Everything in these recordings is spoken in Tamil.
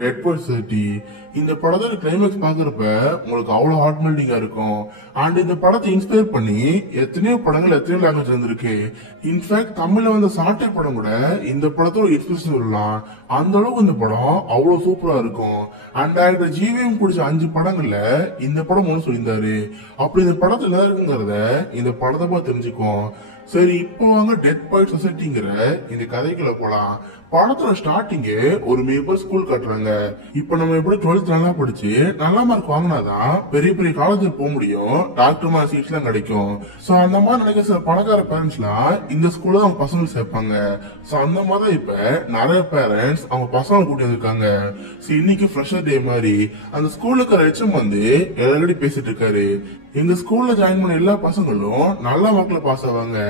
டெட் பாய் சொசைட்டி. இந்த படத்தோட கிளைமேக்ஸ் பாக்குறப்ப உங்களுக்கு அவ்வளவு ஹார்ட் மெல்டிங்கா இருக்கும். அண்ட் இந்த படத்தை இன்ஸ்பயர் பண்ணி எத்தனையோ படங்கள் எத்தனையோ லாங்குவேஜ் வந்திருக்கு. இன்ஃபேக்ட் தமிழ்ல வந்த சாட்டை படம் கூட இந்த படத்தோட இன்ஸ்பிரேஷன் சொல்லலாம். அந்த அளவுக்கு இந்த படம் அவ்வளவு சூப்பரா இருக்கும். அண்ட் டைரக்டர் ஜிவிஎம் பிடிச்ச 5 படங்கள்ல இந்த படம் ஒண்ணு சொல்லியிருந்தாரு. அப்படி இந்த படத்துல இருக்குங்கிறத இந்த படத்தை பார்த்து தெரிஞ்சுக்கும். சரி, இப்போ வாங்க டெட் பாய் சொசைட்டிங்கிற இந்த கதைக்குள்ள போலாம். படத்தோட ஸ்டார்டிங்கே ஒரு மிகப்பெரிய ஸ்கூல் கட்டுறாங்க. இப்ப நம்ம எப்படி 12th நல்லா படிச்சு நல்ல மார்க் வாங்கினாதான் பெரிய பெரிய காலேஜுக்கு போக முடியும், டாக்டர் மாதிரி சீட்ஸ் எல்லாம் கிடைக்கும். சோ அந்த மாதிரி நினைக்கிற சில பணக்கார பேரண்ட்ஸ் எல்லாம் இந்த ஸ்கூல்ல அவங்க பசங்க சேர்ப்பாங்க. சோ அந்த மாதிரி இப்ப நிறைய பேரண்ட்ஸ் அவங்க பசங்களை கூட்டி வந்திருக்காங்க. இன்னைக்கு ஃப்ரெஷர் டே மாதிரி அந்த ஸ்கூல்ல இருக்கிற ஹெச்எம் வந்து எல்லாரும் பேசிட்டு இருக்காரு. எங்க ஸ்கூல்ல ஜாயின் பண்ண எல்லா பசங்களும் நல்ல மார்க்ல பாஸ் ஆவாங்க.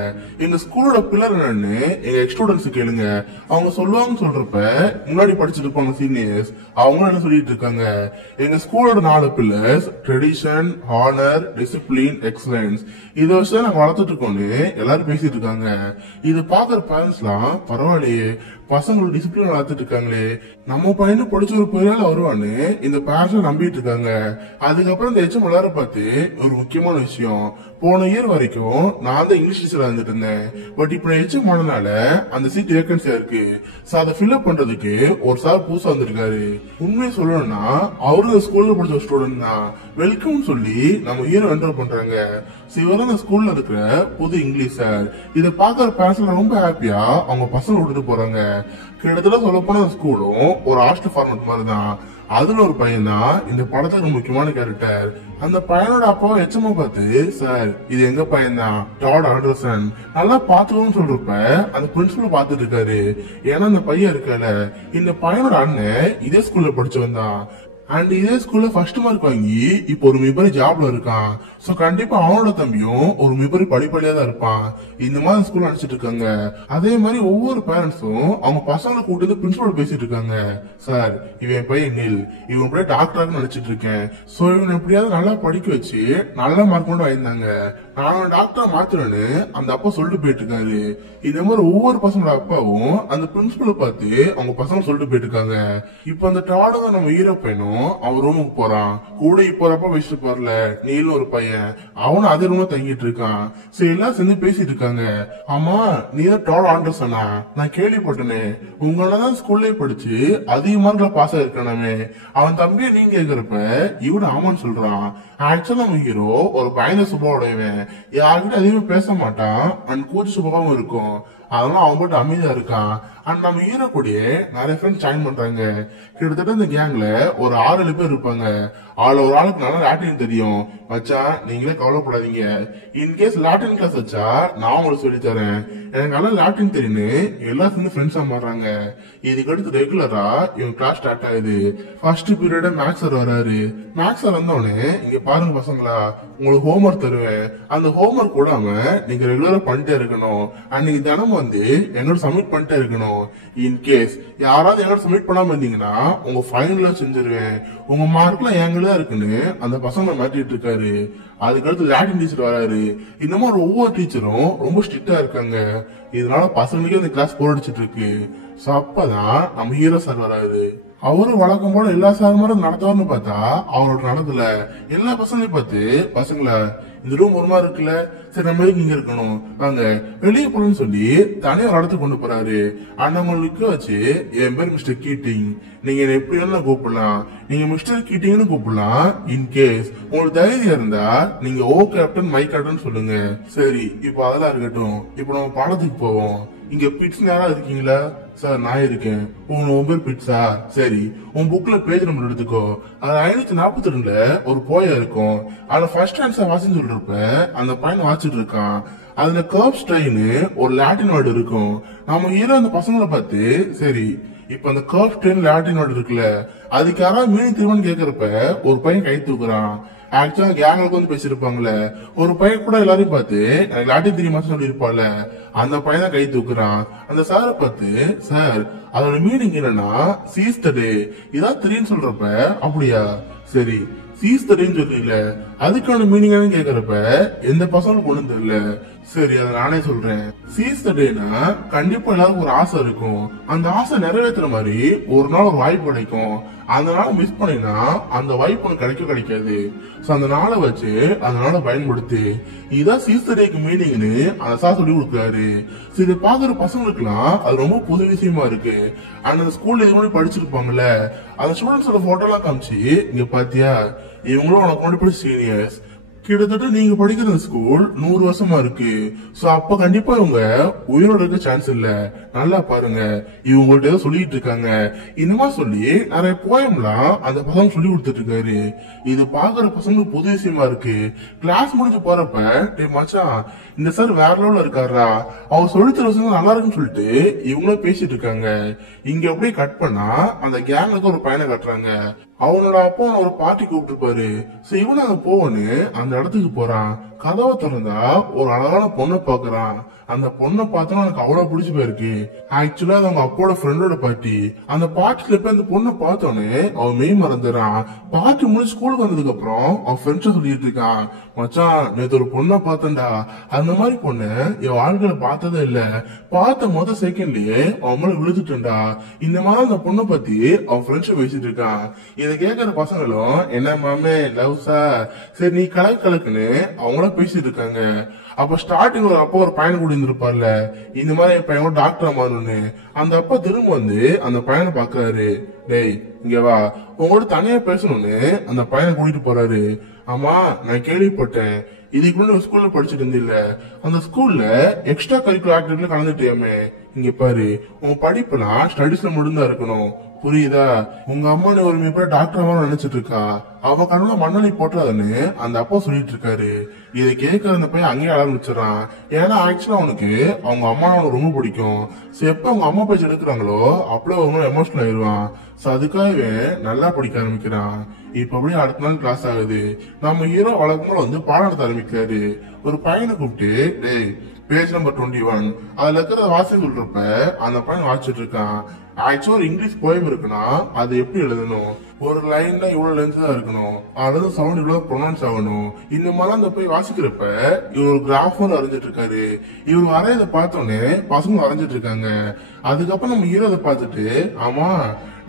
எங்க ஸ்கூலோட பில்லர் என்னன்னு எங்க எக்ஸ் ஸ்டூடெண்ட்ஸ் கேளுங்க. அவங்க சொல்லுவாங்கன்னு சொல்றப்ப முன்னாடி படிச்சுட்டு இருப்பாங்க சீனியர்ஸ், அவங்க என்ன சொல்லிட்டு இருக்காங்க, எங்க ஸ்கூலோட 4 pillars tradition, honour, discipline, excellence, இதை வச்சுதான் நாங்க வளர்த்துட்டு இருக்கோம்னு எல்லாரும் பேசிட்டு இருக்காங்க. இது பாக்குற பேரண்ட்ஸ் எல்லாம் பரவாயில்லையே, பசங்களோட டிசிப்ளின் வளர்த்துட்டு இருக்காங்களே, நம்ம பையனு படிச்ச ஒரு பெரிய வருவான்னு இந்த பேரண்ட்ஸ் நம்பிட்டு இருக்காங்க. அதுக்கப்புறம் இந்த எச்எம் எல்லாரும் பார்த்து ஒரு முக்கியமான விஷயம், போன இயர் வரைக்கும் நான் தான் இங்கிலீஷ் டீச்சரா இருந்துட்டு இருந்தேன். பட் இப்ப எச்எம் ஆனனால அந்த சீட் வேகன்சியா இருக்கு. சோ அதை ஃபில்அப் பண்றதுக்கு ஒரு சார் புதுசா வந்திருக்காரு. உண்மையை சொல்லணும்னா அவரு ஸ்கூல்ல படிச்ச ஒரு ஸ்டூடெண்ட் தான். வெல்கம் சொல்லி நம்ம ஹீரோ என்டர் பண்றாங்க. இவர் அந்த ஸ்கூல்ல இருக்கிற புது இங்கிலீஷ் சார். இதை பாக்குற பேரண்ட்ஸ் ரொம்ப ஹாப்பியா அவங்க பசங்க விட்டுட்டு போறாங்க. கிட்டத்தட்ட சொல்ல போன ஸ்கூலும் ஒரு ஹாஸ்டல் ஃபார்மேட் மாதிரி தான். அதுல ஒரு பையன் தான் இந்த படத்துக்கு முக்கியமான கேரக்டர். அந்த பையனோட அப்பா எச்சமா பார்த்து, சார் இது எங்க பையன் தான், டாட் ஆண்டர்சன், நல்லா பாத்துக்கணும்னு சொல்றப்ப அந்த பிரின்சிபல் பாத்துட்டு இருக்காரு. ஏன்னா அந்த பையன் இருக்கல, இந்த பையனோட அண்ணன் இதே ஸ்கூல்ல படிச்சவன் தான். அண்ட் இதே ஸ்கூல்ல ஃபர்ஸ்ட் மார்க் வாங்கி இப்போ ஒரு மிகப்பெரிய ஜாப்ல இருக்கான். சோ கண்டிப்பா அவனோட தம்பியும் ஒரு மிகப்பெரிய படிப்படியா தான் இருப்பான். இந்த மாதிரி ஸ்கூல் அடிச்சிட்டு இருக்காங்க. அதே மாதிரி ஒவ்வொரு பேரண்ட்ஸும் அவங்க பசங்களை கூட்டு பிரின்சிபல் பேசிட்டு இருக்காங்க. சார் இவன் பையன் நில், இவன் போய் டாக்டராக நினைச்சிட்டு இருக்கேன். சோ இவன் எப்படியாவது நல்லா படிக்க வச்சு நல்ல மார்க் மட்டும் வாங்கியிருந்தாங்க. நான் டாக்டரா மாத்துறேன்னு அந்த அப்பா சொல்லிட்டு போயிட்டு இருக்காரு. இந்த மாதிரி ஒவ்வொரு பசங்களோட அப்பாவும் அந்த பிரின்சிபலை பார்த்து அவங்க பசங்க சொல்லிட்டு போயிட்டு இருக்காங்க. இப்ப அந்த டாட தான் நம்ம ஹீரோ பையனும் அவன் ரூமுக்கு போறான். கூட இப்போ ஒரு அப்பா வச்சுட்டு போறல நீலும் ஒரு பையன், அவனும் அதே ரூம்ல தங்கிட்டு இருக்கான். சரி எல்லாம் சேர்ந்து பேசிட்டு இருக்காங்க. ஆமா நீ தான் டாட் ஆண்டர்சனா, நான் கேள்விப்பட்டனே, உங்களதான் ஸ்கூல்லே படிச்சு அதிக மார்க்ல பாஸ் ஆயிருக்கானே, அவன் தம்பியை நீங்க கேக்குறப்ப இவனு ஆமான்னு சொல்றான். ஆக்சுவலா நம்ம ஹீரோ ஒரு பயந்த சுபாவோடையவன், யாருக்கிட்ட அதிகமா பேச மாட்டான் அண்ட் கூச்ச சுபாவும் இருக்கும். அதெல்லாம் அவன் போட்டு அமைதியா இருக்கான். அண்ட் நம்ம ஹீரோ கூட நிறைய ஃப்ரெண்ட்ஸ் ஜாயின் பண்றாங்க. கிட்டத்தட்ட இந்த கேங்ல ஒரு 6-7 பேர் இருப்பாங்க. அதுல ஒரு ஆளுக்கு நல்லா லாட்டின் தெரியும். வச்சா நீங்களே கவலைப்படாதீங்க, இன்கேஸ் லாட்டின் கிளாஸ் வச்சா நான் உங்களுக்கு சொல்லி தரேன், எனக்கு நல்லா லாட்டின் தெரியும்னு எல்லாம் சேர்ந்து ஃப்ரெண்ட்ஸா மாறாங்க. இதுக்கு அடுத்து ரெகுலரா இவங்க கிளாஸ் ஸ்டார்ட் ஆகுது. ஃபர்ஸ்ட் பீரியட் மேக்ஸ் சார் வராரு. மேக்ஸ் சார் வந்தோடனே, இங்க பாருங்க பசங்களா, உங்களுக்கு ஹோம்ஒர்க் தருவேன், அந்த ஹோம்ஒர்க் கூடாம நீங்க ரெகுலரா பண்ணிட்டே இருக்கணும். அன்னைக்கு தினமும் வந்து என்னோட சப்மிட் பண்ணிட்டே இருக்கணும். இன்கேஸ் யாராவது என்னோட சப்மிட் பண்ணாம இருந்தீங்கன்னா உங்க ஃபைனல்ல செஞ்சிருவேன், உங்க மார்க்ல எங்களா இருக்குன்னு அந்த பசங்களை மாட்டிட்டு இருக்காரு. அதுக்கடுத்து லாட்டின் டீச்சர் வராரு. இந்த மாதிரி ஒவ்வொரு டீச்சரும் ரொம்ப ஸ்ட்ரிக்டா இருக்காங்க. இதனால பசங்களுக்கே இந்த கிளாஸ் போர் அடிச்சிட்டு இருக்கு. சோ அப்பதான் நம்ம ஹீரோ சார் வராரு. அவரும் வழக்கம் போல எல்லா சார் மாதிரி நடத்துவார்னு பார்த்தா அவரோட நடத்துல எல்லா பசங்களையும் பார்த்து, பசங்கள இந்த ரூம் ஒரு மாதிரி இருக்குல்ல, சரி நம்ம இங்க இருக்கணும், வாங்க வெளியே போகணும்னு சொல்லி தனியா ஒரு இடத்துக்கு கொண்டு போறாரு. அண்ணங்களுக்கு வச்சு, என் பேர் மிஸ்டர் கீட்டிங், நீங்க என்ன எப்படி வேணாலும் கூப்பிடலாம், நீங்க மிஸ்டர் கீட்டிங்னு கூப்பிடலாம். இன்கேஸ் உங்களுக்கு தைரியம் இருந்தா நீங்க ஓ கேப்டன் மை கேப்டன் சொல்லுங்க. சரி இப்போ அதெல்லாம் இருக்கட்டும், இப்போ நம்ம பாடத்துக்கு போவோம். இங்க பிட்ஸ் யாராவது இருக்கீங்களா? சார் நான் இருக்கேன். உன் பேர் பிட்ஸா? சரி உன் புக்ல பேஜ் நம்பர் எடுத்துக்கோ. அது 542ல ஒரு போயா இருக்கும். அதுல ஃபர்ஸ்ட் ஆன்சர் வாசின்னு சொல்றப்ப அந்த பையன் வாசிட்டு இருக்கான். அதுல கர்ப் ஸ்ட்ரெயின் ஒரு லாட்டின் வேர்டு இருக்கும். நம்ம ஹீரோ அந்த பசங்களை பார்த்து, சரி இப்ப அந்த கர்ப் ஸ்ட்ரெயின் லாட்டின் வேர்டு இருக்குல்ல, அதுக்கு யாராவது மீனிங் திரும்பன்னு கேக்குறப்ப ஒரு பையன் கை தூக்குறான். ஆக்சுவலா கேங்களுக்கு வந்து பேசிருப்பாங்கல்ல, ஒரு பையன் கூட எல்லாரையும் பார்த்து எனக்கு லாட்டின் தெரியுமா சொல்லி இருப்பாள்ல, அந்த பையன் தான் கை தூக்குறான். அந்த சாரை பார்த்து, சார் அதோட மீனிங் என்னன்னா சீஸ் த டே. இதான் 3ன்னு சொல்றப்ப அப்படியா சரி சீஸ் த டேன்னு சொல்றீங்கள, அதுக்கான மீனிங் கேக்குறப்ப எந்த பசங்களும் ஒண்ணும் தெரியல. சரி அதை நானே சொல்றேன். சீஸ் த டேனா கண்டிப்பா எல்லாருக்கும் ஒரு ஆசை இருக்கும். அந்த ஆசை நிறைவேற்றுற மாதிரி ஒரு நாள் ஒரு வாய்ப்பு கிடைக்கும். அந்த நாளை மிஸ் பண்ணினா அந்த வாய்ப்பு உனக்கு கிடைக்காது. சோ அந்த நாளை வச்சு அந்த நாளை பயன்படுத்தி இதான் சீஸ் த டேக்கு மீனிங்னு அந்த சார் சொல்லி கொடுக்குறாரு. இதை பாக்குற பசங்களுக்கு எல்லாம் அது ரொம்ப புது விஷயமா இருக்கு. அந்த ஸ்கூல்ல இது மாதிரி படிச்சிருப்பாங்கல்ல, அந்த ஸ்டூடெண்ட்ஸோட போட்டோ எல்லாம் காமிச்சு இங்க பாத்தியா இவங்களும் உனக்கு முன்னாடி சீனியர்ஸ், கிட்டத்தட்ட நீங்க படிக்கிற ஸ்கூல் 100 வருஷமா இருக்கு. சோ அப்ப கண்டிப்பா இவங்க உயிரோட இருக்க சான்ஸ் இல்ல. நல்லா பாருங்க இவங்கள்ட்ட ஏதோ சொல்லிட்டு இருக்காங்க. இந்த மாதிரி சொல்லி நிறைய போயம்லாம் அந்த பசங்க சொல்லி கொடுத்துட்டு இருக்காரு. இது பாக்குற பசங்களுக்கு புது விஷயமா இருக்கு. கிளாஸ் முடிஞ்சு போறப்ப டே மச்சான் இந்த சார் வேற லெவல்ல இருக்காரா, அவர் சொல்லி தர விஷயம் நல்லா இருக்குன்னு சொல்லிட்டு இவங்களும் பேசிட்டு இருக்காங்க. இங்க அப்படியே கட் பண்ணா அந்த கேங்குக்கு ஒரு பையனை கட்டுறாங்க. அவனோட அப்பா ஒரு பார்ட்டி கூப்பிட்டுருப்பாரு. இவன் அங்க போவன்னு அந்த இடத்துக்கு போறான். கதவை திறந்தா ஒரு அழகான பொண்ணை பாக்குறான். அந்த பொண்ணை பார்த்தா எனக்கு அவ்வளவு பிடிச்சு போயிருக்கு. ஆக்சுவலா அது அவங்க அப்போட ஃப்ரெண்டோட பார்ட்டி. அந்த பார்ட்டில போய் அந்த பொண்ணை பார்த்தோன்னே அவன் மெய் மறந்துறான். பார்ட்டி முடிச்சு ஸ்கூலுக்கு வந்ததுக்கு அப்புறம் அவன் ஃப்ரெண்ட்ஸ சொல்லிட்டு இருக்கான், மச்சான் நேத்து ஒரு பொண்ணை பார்த்தேன்டா, அந்த மாதிரி பொண்ணு என் வாழ்க்கையில பார்த்ததே இல்ல, பார்த்த முதல் செகண்ட்லயே அவன் மேல விழுந்துட்டா. இந்த மாதிரி அந்த பொண்ணை பத்தி அவன் ஃப்ரெண்ட்ஸ் பேசிட்டு இருக்கான். இதை கேட்கற பசங்களும் என்ன மாமே லவ்ஸா, சரி நீ கலக்குன்னு அவங்கள பேசிட்டு இருக்காங்க. அப்ப ஸ்டார்டிங் ஒரு அப்பா ஒரு பையனை கூடி இருந்திருப்பார்ல, இந்த மாதிரி என் பையன் டாக்டர் மாறணும்னு. அந்த அப்பா திரும்ப வந்து அந்த பையனை பாக்குறாரு. டேய் இங்க வா, உங்களோட தனியா பேசணும்னு அந்த பையனை கூட்டிட்டு போறாரு. ஆமா நான் கேள்விப்பட்டேன் இதுக்கு முன்னாடி ஸ்கூல்ல படிச்சுட்டு இருந்தில்ல, அந்த ஸ்கூல்ல எக்ஸ்ட்ரா கரிக்குலர் ஆக்டிவிட்டில கலந்துட்டியாமே. இங்க பாரு உன் படிப்புலாம் ஸ்டடிஸ்ல மட்டும்தான் இருக்கணும், புரியுதா? உங்க அம்மா நீ ஒரு பேர் டாக்டர் அம்மா நினைச்சிட்டு இருக்கா, அவ கண்ணுல மண்ணெண்ணி போட்டுறாதுன்னு அந்த அப்பா சொல்லிட்டு இருக்காரு. இதை கேட்கற அந்த பையன் அங்கேயே ஆரம்பிச்சிடறான். ஏன்னா ஆக்சுவலா அவனுக்கு அவங்க அம்மா அவனுக்கு ரொம்ப பிடிக்கும். எப்ப அவங்க அம்மா பேச்சு எடுக்கிறாங்களோ அப்படி ஒரு எமோஷனல் ஆயிடுவான். அதுக்காகவே நல்லா படிக்க ஆரம்பிக்கிறான். இப்ப அப்படியே அடுத்த நாள் கிளாஸ் ஆகுது. நம்ம ஹீரோ வழக்கம்போல வந்து பாடம் நடத்த ஆரம்பிக்கிறாரு. ஒரு பையனை கூப்பிட்டு டேய் பேஜ் நம்பர் 21 அதுல இருக்கிறத வாசிக்க சொல்றப்ப அந்த பையன் வாசிச்சுட்டு இருக்கான். ஆக்சுவலா ஒரு இங்கிலீஷ் போயம் இருக்குன்னா அது எப்படி எழுதணும், ஒரு லைன்ல இவ்வளவு லென்த் தான் இருக்கணும், அதாவது சவுண்ட் இவ்வளவு ப்ரொனவுன்ஸ் ஆகணும். இந்த மாதிரி அந்த போய் வாசிக்கிறப்ப இவர் ஒரு கிராஃபர் வரைஞ்சிட்டு இருக்காரு. இவர் வரையதை பார்த்தோன்னே பசங்க வரைஞ்சிட்டு இருக்காங்க. அதுக்கப்புறம் நம்ம ஹீரோ அதை பார்த்துட்டு ஆமா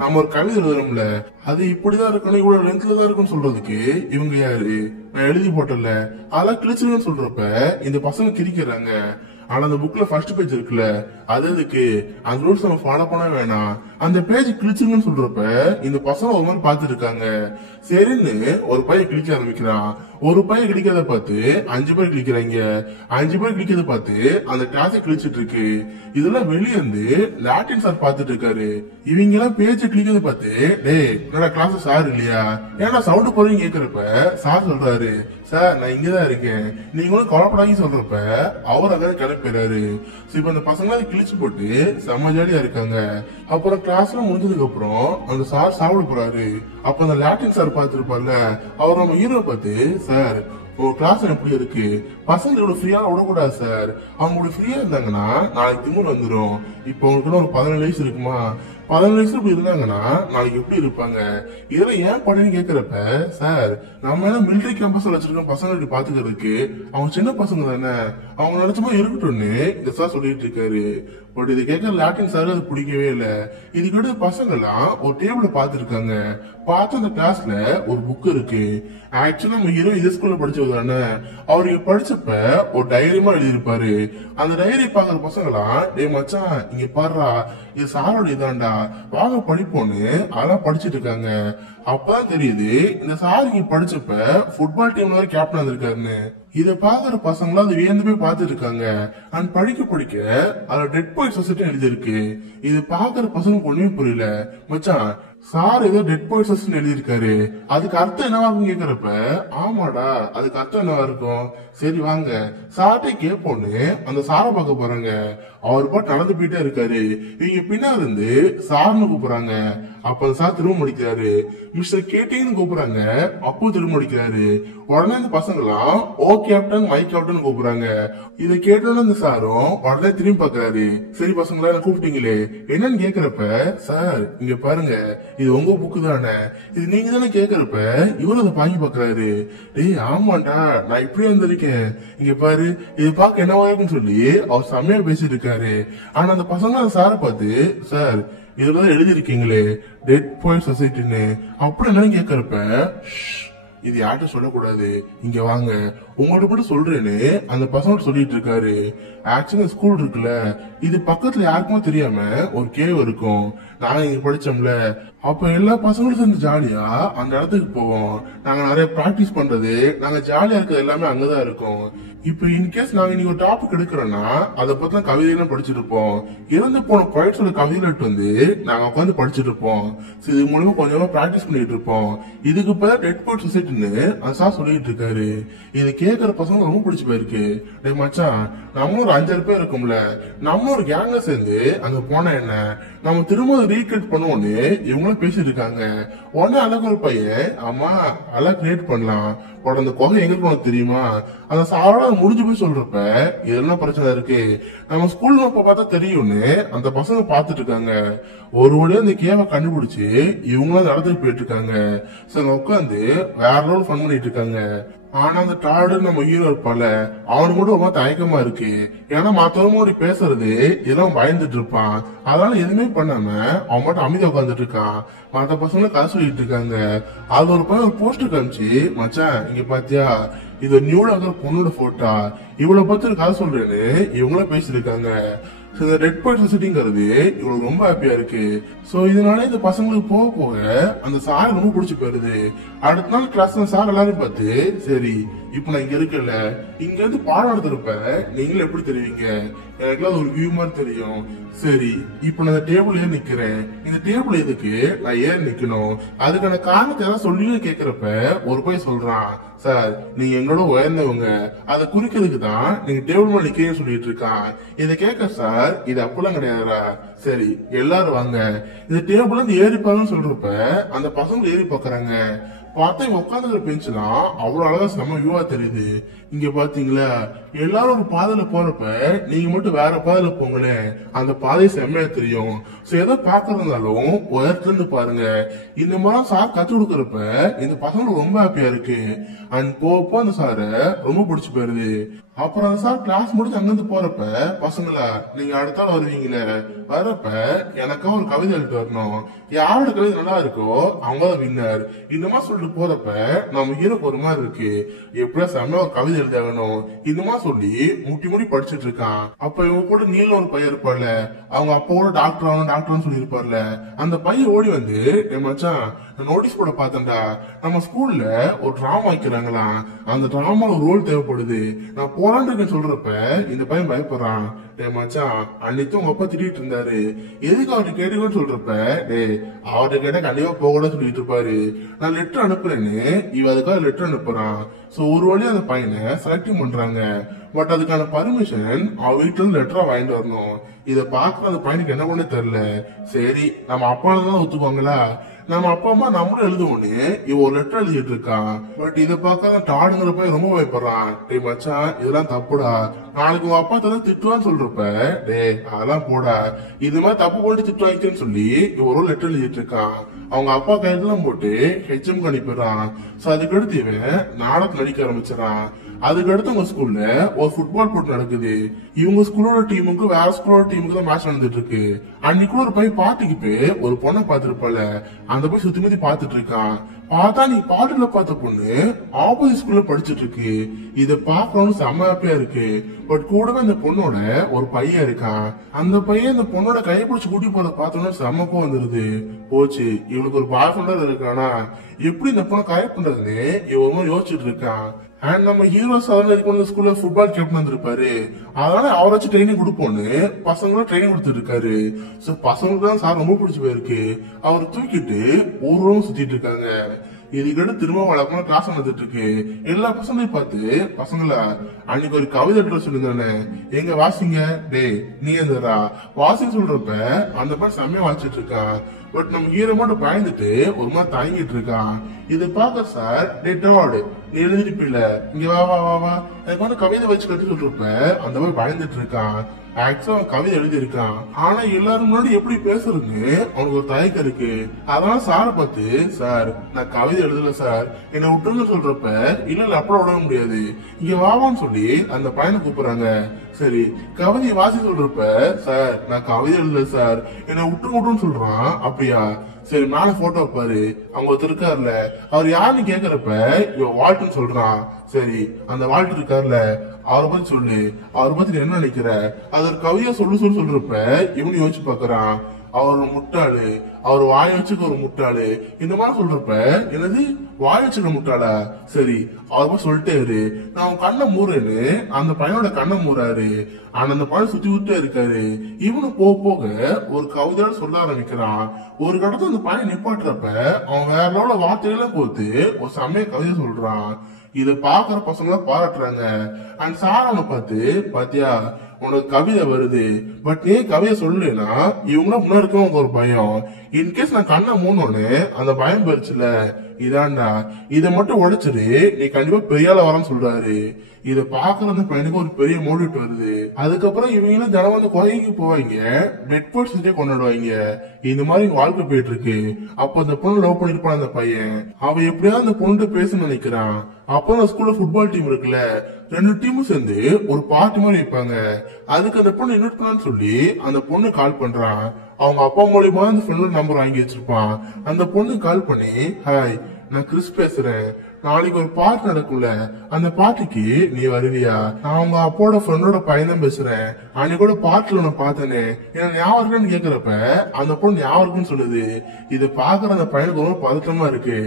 நம்ம ஒரு கவிதை எழுதுறோம்ல அது இப்படிதான் இருக்கணும் இவ்வளவு லென்த்ல தான் இருக்குன்னு சொல்றதுக்கு இவங்க யாரு, நான் எழுதி போட்டல அதெல்லாம் கிழிச்சிருன்னு சொல்றப்ப இந்த பசங்க கிரிக்கிறாங்க. ஆனா அந்த புக்ல ஃபர்ஸ்ட் பேஜ் இருக்குல்ல அது எதுக்கு, அந்த ரூல்ஸ் நம்ம ஃபாலோ பண்ண வேணாம், அந்த பேஜ் கிழிச்சுங்கன்னு சொல்றப்ப இந்த பசங்க ஒரு மாதிரி பாத்துட்டு இருக்காங்க. சரின்னு ஒரு பையன் கிழிக்க ஆரம்பிக்கிறான். ஒரு பையன் கிழிக்கிறத பார்த்து 5 பேர் கிழிக்கிறாங்க. 5 பேர் கிழிக்கிறத பார்த்து அந்த கிளாஸை கிழிச்சிட்டு இருக்கு. இதெல்லாம் வெளியே இருந்து லாட்டின் சார் பாத்துட்டு இருக்காரு. இவங்க எல்லாம் பேஜ் கிழிக்கிறத பார்த்து டேய் என்னோட கிளாஸ் சார் இல்லையா, ஏன்னா சவுண்ட் போறீங்க கேக்குறப்ப சார் சொல்றாரு சார் நான் இங்கதான் இருக்கேன் நீங்களும் கவலைப்படாங்க சொல்றப்ப அவர் அதாவது கிளப்பிடுறாரு. இப்ப அந்த பசங்க கிழிச்சு போட்டு செம்ம ஜாலியா இருக்காங்க. அப்புறம் கிளாஸ்ல முடிஞ்சதுக்கு அப்புறம் அந்த சார் சாப்பிட போறாரு. அப்ப அந்த லாட்டின் சார் பாத்துருப்பார்ல அவர் நம்ம ஹீரோ பார்த்து சார் உங்க கிளாஸ் எப்படி இருக்கு, பசங்க இவ்வளவு ஃப்ரீயா விடக்கூடாது சார், அவங்க ஃப்ரீயா இருந்தாங்கன்னா நாளைக்கு திமுர் வந்துடும். இப்ப உங்களுக்கு ஒரு 17 வயசு இருக்குமா, 17 வயசு இப்படி இருந்தாங்கன்னா நாளைக்கு எப்படி இருப்பாங்க, இதெல்லாம் ஏன் பண்ணு கேக்குறப்ப சார் நம்ம எல்லாம் மிலிட்டரி கேம்பஸ் வச்சிருக்கோம் பசங்க இப்படி பாத்துக்கிறதுக்கு, அவங்க சின்ன பசங்க தானே அவங்க நினைச்சமா இருக்கட்டும்னு இந்த சார் சொல்லிட்டு இருக்காரு. பட் இது கேட்க லாட்டின் சார் அது பிடிக்கவே இல்ல. இதுக்கிட்ட பசங்க எல்லாம் ஒரு டேபிள பாத்துருக்காங்க. பார்த்து அந்த கிளாஸ்ல ஒரு புக் இருக்கு. ஆக்சுவலா நம்ம ஹீரோ இதே ஸ்கூல்ல படிச்சது தானே, அவருக்கு படிச்சப்ப ஒரு டைரியுமா எழுதியிருப்பாரு. அந்த டைரி பாக்குற பசங்களாம் டே மச்சான் இங்க பாடுறா இது சாரோட இதாண்டா வாங்க படிப்போன்னு அதெல்லாம் படிச்சுட்டு இருக்காங்க. அப்பதான் தெரியுது இந்த சார் இங்க படிச்சப்ப ஃபுட்பால் டீம்ல கேப்டன் வந்திருக்காருன்னு. இத பாக்குற பசங்களும் அது வியந்து போய் பாத்துட்டு இருக்காங்க. அண்ட் படிக்க படிக்க அதுல டெட் பாய் சொசைட்டி எழுதிருக்கு. இது பாக்குற பசங்க ஒண்ணுமே புரியல. மச்சான் சார் ஏதோ டெட் பாய் சொசைட்டி எழுதியிருக்காரு, அதுக்கு அர்த்தம் என்னவாகும் கேக்குறப்ப ஆமாடா அதுக்கு அர்த்தம் என்னவா இருக்கும், சரி வாங்க சார்ட்டே கேட்போன்னு அந்த சாரை பார்க்க போறாங்க. அவர் பாட்டு நடந்து போயிட்டே இருக்காரு. இவங்க பின்னாடி இருந்து சார்னு கூப்பிடுறாங்க. அப்ப சார் திரும்ப முடிக்கிறாரு. மிஸ்டர் கேட்டின்னு கூப்பிடுறாங்க. அப்போ திரும்ப முடிக்கிறாரு. உடனே இந்த பசங்க எல்லாம் ஓ கேப்டன் மை கேப்டன் கூப்பிடுறாங்க. இதை கேட்டோன்னு அந்த சாரும் உடனே திரும்பி பாக்குறாரு. சரி பசங்களா என்ன கூப்பிட்டீங்களே என்னன்னு கேக்குறப்ப, சார் இங்க பாருங்க இது உங்க புக்கு தானே, இது நீங்க தானே கேக்குறப்ப இவரு அதை வாங்கி பாக்குறாரு. டேய் ஆமாண்டா நான் இப்படி வந்திருக்கேன், இங்க பாரு இது பாக்க என்ன இருக்குன்னு சொல்லி அவர் செம்மையா பேசிட்டு இருக்காரு. ஆனா அந்த பசங்க அந்த சாரை பார்த்து, சார் இதுலதான் எழுதிருக்கீங்களே டெட் போய் சொசைட்டின்னு அப்படி என்னன்னு கேக்குறப்ப, இது யார்கிட்ட சொல்லக்கூடாது, இங்க வாங்க உங்கள்ட்ட மட்டும் சொல்றேன்னு அந்த பசங்க சொல்லிட்டு இருக்காரு. ஆக்சுவலா ஸ்கூல் இருக்குல்ல, இது பக்கத்துல யாருக்குமே தெரியாம ஒரு கேவ் இருக்கும். நாங்க இங்க படிச்சோம்ல, அப்ப எல்லா பசங்களும் சேர்ந்து ஜாலியா அந்த இடத்துக்கு போவோம். நாங்க நிறைய பிராக்டிஸ் பண்றது, நாங்க ஜாலியா இருக்கிறது எல்லாமே அங்கதான் இருக்கும். இப்ப இன்கேஸ் நாங்க இன்னைக்கு ஒரு டாபிக் எடுக்கிறோம்னா அதை பத்தி கவிதையெல்லாம் படிச்சுட்டு இருப்போம். இறந்து போன போயிட்ஸோட கவிதைகள் வந்து நாங்க உட்காந்து படிச்சுட்டு இருப்போம். இது மூலமா கொஞ்சமா பிராக்டிஸ் பண்ணிட்டு இருப்போம். இதுக்கு பேர் டெட் போயிட் சொசைட்டின்னு அந்த சார் சொல்லிட்டு இருக்காரு. இதை கேட்கிற பசங்க ரொம்ப பிடிச்சு போயிருக்கு. டே மச்சான், நம்ம ஒரு 5-6 பேர் இருக்கும்ல, நம்ம ஒரு கேங்க சேர்ந்து அங்க போனா என்ன, நம்ம திரும்ப ரீக்ரியேட் பண்ணுவோம்னு இவங்களும் பேசிட்டு இருக்காங்க. உடனே அழகு ஒரு பையன், ஆமா அழகா கிரியேட் பண்ணலாம், உடனே அந்த கொகை எங்க போன தெரியுமா, அந்த சாரோட முடிஞ்சு போய் சொல்றப்ப இதெல்லாம் பிரச்சனை இருக்கு, நம்ம ஸ்கூல்ல இப்ப பார்த்தா தெரியும்னு அந்த பசங்க பாத்துட்டு இருக்காங்க. ஒரு வழியா அந்த கேவை கண்டுபிடிச்சு இவங்களும் அந்த இடத்துக்கு போயிட்டு இருக்காங்க. உட்காந்து வேற லெவல் ஃபன் பண்ணிட்டு இருக்காங்க. ஆனா அந்த டாடு நம்ம ஹீரோ இருப்பால, அவனு மட்டும் ரொம்ப தயக்கமா இருக்கு. ஏன்னா மத்தவங்க ஒரு பேசுறது இதெல்லாம் பயந்துட்டு இருப்பான். அதனால எதுவுமே பண்ணாம அவன் மட்டும் அமைதியா உட்காந்துட்டு இருக்கான். மத்த பசங்களும் கதை சொல்லிட்டு இருக்காங்க. அது ஒரு பையன் ஒரு போஸ்டர் காமிச்சு, மச்சான் இங்க பாத்தியா இது நியூல இருக்கிற பொண்ணோட போட்டோ, இவ்வளவு பத்தி கதை சொல்றேன்னு இவங்களும் பேசிருக்காங்க. இந்த ரெட் பாயிண்ட் சொசைட்டிங்கிறது இவங்களுக்கு ரொம்ப ஹாப்பியா இருக்கு. சோ இதனால இந்த பசங்களுக்கு போக போக அந்த சார் ரொம்ப பிடிச்சி போயிருது. அடுத்த நாள் கிளாஸ் சார் எல்லாரும் பார்த்து, சரி இப்ப நான் இங்க இருக்கல, இங்க இருந்து பாடம் எடுத்திருப்ப நீங்களும் எப்படி தெரிவிங்க, எனக்குலாம் ஒரு வியூ மாதிரி தெரியும். சரி இப்ப நான் இந்த டேபிள் ஏன் நிக்கிறேன், இந்த டேபிள் எதுக்கு நான் ஏன் நிக்கணும், அதுக்கான காரணத்தை ஏதாவது சொல்லி கேக்குறப்ப ஒரு போய் சொல்றான், சார் நீங்க எங்களோட உயர்ந்தவங்க, அதை குறிக்கிறதுக்கு தான் நீங்க டேபிள் மேல நிக்கிறீங்கன்னு சொல்லிட்டு இருக்கான். இதை கேட்க சார் இது அப்பெல்லாம் கிடையாதுடா, சரி எல்லாரும் வாங்க இந்த டேபிள் வந்து ஏறி பாருன்னு சொல்றப்ப அந்த பசங்க ஏறி பாக்குறாங்க. பார்த்தா இங்க உட்காந்துக்கிற பெஞ்சுலாம் அவ்வளவு அழகா செம வியூவா தெரியுது. இங்க பாத்தீங்களா எல்லாரும் ஒரு பாதையில போறப்ப நீங்க மட்டும் வேற பாதையில போங்களேன், அந்த பாதை செம்மையா தெரியும். சோ எதை பாக்குறதுனாலும் உயரத்துல இருந்து பாருங்க. இந்த மாதிரி சார் கத்து கொடுக்கறப்ப இந்த பசங்களுக்கு ரொம்ப ஹாப்பியா இருக்கு. அண்ட் போப்போ அந்த சார ரொம்ப பிடிச்சு போயிருது. அப்புறம் அந்த சார் கிளாஸ் முடிச்சு அங்கிருந்து போறப்ப, பசங்களா நீங்க அடுத்த நாள் வருவீங்களே, வரப்ப எனக்கா ஒரு கவிதை எழுதி வரணும், யாரோட கவிதை நல்லா இருக்கோ அவங்கதான் வின்னர், இந்த மாதிரி சொல்லிட்டு போறப்ப நம்ம ஹீரோக்கு ஒரு மாதிரி இருக்கு, எப்படியா செம்ம ஒரு கவிதை எழுதாகணும் இந்த மாதிரி சொல்லி முட்டி முடி படிச்சுட்டு இருக்கான். அப்ப இவங்க கூட நீல ஒரு பையன் இருப்பார்ல, அவங்க அப்பாவோட டாக்டர் ஆகணும் டாக்டர்னு சொல்லி இருப்பார்ல, அந்த பையன் ஓடி வந்து, மச்சான் நோட்டீஸ் போர்ட பார்த்தேன்டா, நம்ம ஸ்கூல்ல ஒரு டிராமா வைக்கிறாங்களாம், அந்த டிராமால ஒரு ரோல் தேவைப்படுது, நான் போராண்டு இருக்கேன்னு சொல்றப்ப இந்த பையன் பயப்படுறான். டே மச்சான் அன்னைக்கு உங்க அப்பா திட்டிட்டு இருந்தாரு, எதுக்கு அவர்கிட்ட கேட்டுக்கன்னு சொல்றப்ப, டே அவர்கிட்ட கேட்டா கண்டிப்பா போகக்கூடாது சொல்லிட்டு இருப்பாரு, நான் லெட்டர் அனுப்புறேன்னு இவ அதுக்காக லெட்டர் அனுப்புறான். சோ ஒரு வழியா அந்த பையனை செலக்டிங் பண்றாங்க. பட் அதுக்கான பர்மிஷன் அவ வீட்டுல இருந்து லெட்டரா வாங்கிட்டு வரணும். இத பாக்குற அந்த பையனுக்கு என்ன பண்ணே தெரியல. சரி நம்ம அப்பா தான் ஒத்துக்குவாங்களா, நம்ம அப்பா அம்மா நம்மளும் எழுதுவோன்னு இவன் ஒரு லெட்டர் எழுதிட்டு இருக்கான். பட் இதை பார்க்க டாடுங்கிற போய் ரொம்ப பயப்படுறான். டே மச்சான் இதெல்லாம் தப்புடா, நாளைக்கு உங்க அப்பா தான் திட்டுவான்னு சொல்றப்ப, டே அதெல்லாம் போடா, இது மாதிரி தப்பு போட்டு திட்டுவாங்கன்னு சொல்லி இவன் ஒரு லெட்டர் எழுதிட்டு இருக்கான். அவங்க அப்பா கையெல்லாம் போட்டு ஹெச்எம் அனுப்பிடுறான். சோ அதுக்கடுத்து இவன் நாடகம் நடிக்க ஆரம்பிச்சிடறான். அதுக்கடுத்து உங்க ஸ்கூல்ல ஒரு ஃபுட்பால் போட்டி நடக்குது. இவங்க ஸ்கூலோட டீமுக்கு வேற ஸ்கூலோட டீமுக்கு தான் மேட்ச் நடந்துட்டு இருக்கு. அன்னைக்கு ஒரு பையன் பாட்டுக்கு போய் ஒரு பொண்ணை பாத்துருப்பால, அந்த போய் சுத்தி முத்தி பாத்துட்டு இருக்கான். பார்த்தா நீ பாட்டுல பார்த்த பொண்ணு ஆப்போசிட் ஸ்கூல்ல படிச்சுட்டு இருக்கு. இத பாக்கணும்னு செம்ம ஹாப்பியா இருக்கு. பட் கூடவே அந்த பொண்ணோட ஒரு பையன் இருக்கான். அந்த பையன் அந்த பொண்ணோட கையை பிடிச்சு கூட்டி போறத பார்த்தோன்னா செம்மக்கும் வந்துருது. போச்சு இவனுக்கு ஒரு பாய் ஃப்ரெண்டா இருக்கானா, எப்படி இந்த பொண்ணை கரெக்ட் பண்றதுன்னு இவன் யோசிச்சுட்டு இருக்கான். அண்ட் நம்ம ஹீரோ சார் ஸ்கூல்ல ஃபுட்பால் கேப்டன் வந்திருப்பாரு, அதனால அவரை வச்சு ட்ரைனிங் கொடுப்போன்னு பசங்களும் ட்ரைனிங் கொடுத்துட்டு இருக்காரு. சோ பசங்களுக்கு தான் சார் ரொம்ப பிடிச்சி போயிருக்கு. அவர் தூக்கிட்டு ஊரும் சுத்திட்டு இருக்காங்க. இதுக்கிட்ட திரும்ப வழக்கமா கிளாஸ் நடந்துட்டு இருக்கு. எல்லா பசங்களையும் பார்த்து, பசங்களா அன்னைக்கு ஒரு கவிதை எடுத்து சொல்லுங்க, எங்க வாசிங்க, டே நீ எந்தரா வாசிங்க சொல்றப்ப அந்த பையன் செம்மையா வாசிச்சுட்டு இருக்கான். பட் நம்ம ஹீரோ மட்டும் பயந்துட்டு ஒரு மாதிரி தயங்கிட்டு இருக்கான். இது பாக்க சார், டே டாட் நீ எழுதிருப்பில்ல, இங்க வா வா வா வா எனக்கு வந்து கவிதை வச்சு கட்டி சொல்றப்ப அந்த மாதிரி பயந்துட்டு இருக்கான். ஆக்சுவலா அவன் கவிதை எழுதி இருக்கான். ஆனா எல்லாரும் முன்னாடி எப்படி பேசுறதுன்னு அவனுக்கு ஒரு தயக்கம் இருக்கு. அதனால சாரை பார்த்து, சார் நான் கவிதை எழுதல சார், என்ன விட்டுருங்க சொல்றப்ப இல்ல அப்படி விட முடியாது, இங்க வாவான்னு சொல்லி அந்த பையனை கூப்பிடுறாங்க. சரி கவிதை வாசி சொல்றப்ப, சார் நான் கவிதை எழுதல சார், என்ன விட்டுன்னு சொல்றான். அப்படியா, சரி மேல போட்டோ பாரு, அவங்க ஒருத்தர் இருக்காருல, அவர் யாருன்னு கேக்குறப்ப இவன் வால்ட்னு சொல்றான். சரி அந்த வால்ட் இருக்காருல, அவரை பத்தி சொல்லு, அவரை பத்தி என்ன நினைக்கிற, அது ஒரு கவிதையா சொல்றப்ப இவனு யோசிச்சு பாக்குறான். அவர் ஒரு முட்டாளு, அவர் வாய வச்சுக்க ஒரு முட்டாளு, இந்த மாதிரி சொல்றப்ப என்னது வாய வச்சுக்க முட்டாளா, சரி அவர் சொல்லிட்டே இரு, நான் அவன் கண்ணை மூறேன்னு அந்த பையனோட கண்ணை மூறாரு. ஆனா அந்த பையன் சுத்தி விட்டே இருக்காரு. இவனு போக போக ஒரு கவிதையோட சொல்ல ஆரம்பிக்கிறான். ஒரு கடத்த அந்த பையன் நிப்பாட்டுறப்ப அவன் வேற லெவல வார்த்தையெல்லாம் போட்டு ஒரு சமய கவிதை சொல்றான். இத பாக்குற பசங்கள பாராட்டுறாங்க. அண்ட் சார் அவனை பார்த்து, பாத்தியா உனக்கு கவிதை வருது, பட் நீ கவிதை சொல்லலைன்னா இவங்களும் முன்னாடி இருக்கவங்க ஒரு பயம், இன்கேஸ் நான் கண்ணை மூணோன்னு அந்த பயம் போயிருச்சுல, இதாண்டா இதை மட்டும் உடைச்சிரு, நீ கண்டிப்பா பெரிய ஆள வரன்னு சொல்றாரு. இத பாக்குற அந்த பையனுக்கு ஒரு பெரிய மோடிட் வருது. அதுக்கப்புறம் இவங்களும் தினம் வந்து கோயிலுக்கு போவாங்க, பெட் போர்ட்ஸ் கொண்டாடுவாங்க. இந்த மாதிரி வாழ்க்கை போயிட்டு இருக்கு. அப்ப அந்த பொண்ணு லவ் பண்ணிருப்பான் அந்த பையன். அவன் எப்படியாவது அந்த பொண்ணு பேசணும்னு நினைக்கிறான். அப்போ அந்த ஸ்கூல்ல ஃபுட்பால் டீம் இருக்குல்ல, 2 டீமும் சேர்ந்து ஒரு பார்ட்டி மாதிரி வைப்பாங்க. அதுக்கு அந்த பொண்ணு இன்வைட் பண்ணான்னு சொல்லி அந்த பொண்ணு கால் பண்றான். அவங்க அப்பா மூலியமா அந்த ஃப்ரெண்டோட நம்பர் வாங்கி வச்சிருப்பான். அந்த பொண்ணு கால் பண்ணி, ஹாய் நான் கிறிஸ் பேசுறேன், நாளைக்கு ஒரு பார்ட்டி நடக்கும்ல, அந்த பார்ட்டிக்கு நீ வருவியா, நான் உங்க அப்போட ஃப்ரெண்டோட பையன் தான் பேசுறேன், அன்னைக்கு கூட பார்ட்டில உன்னை பார்த்தனே, என்ன ஞாபகம் இருக்கான்னு கேக்குறப்ப அந்த பொண்ணு ஞாபகம் இருக்குன்னு சொல்லுது. இதை பாக்குற அந்த பையனுக்கு ரொம்ப பதட்டமா இருக்கு.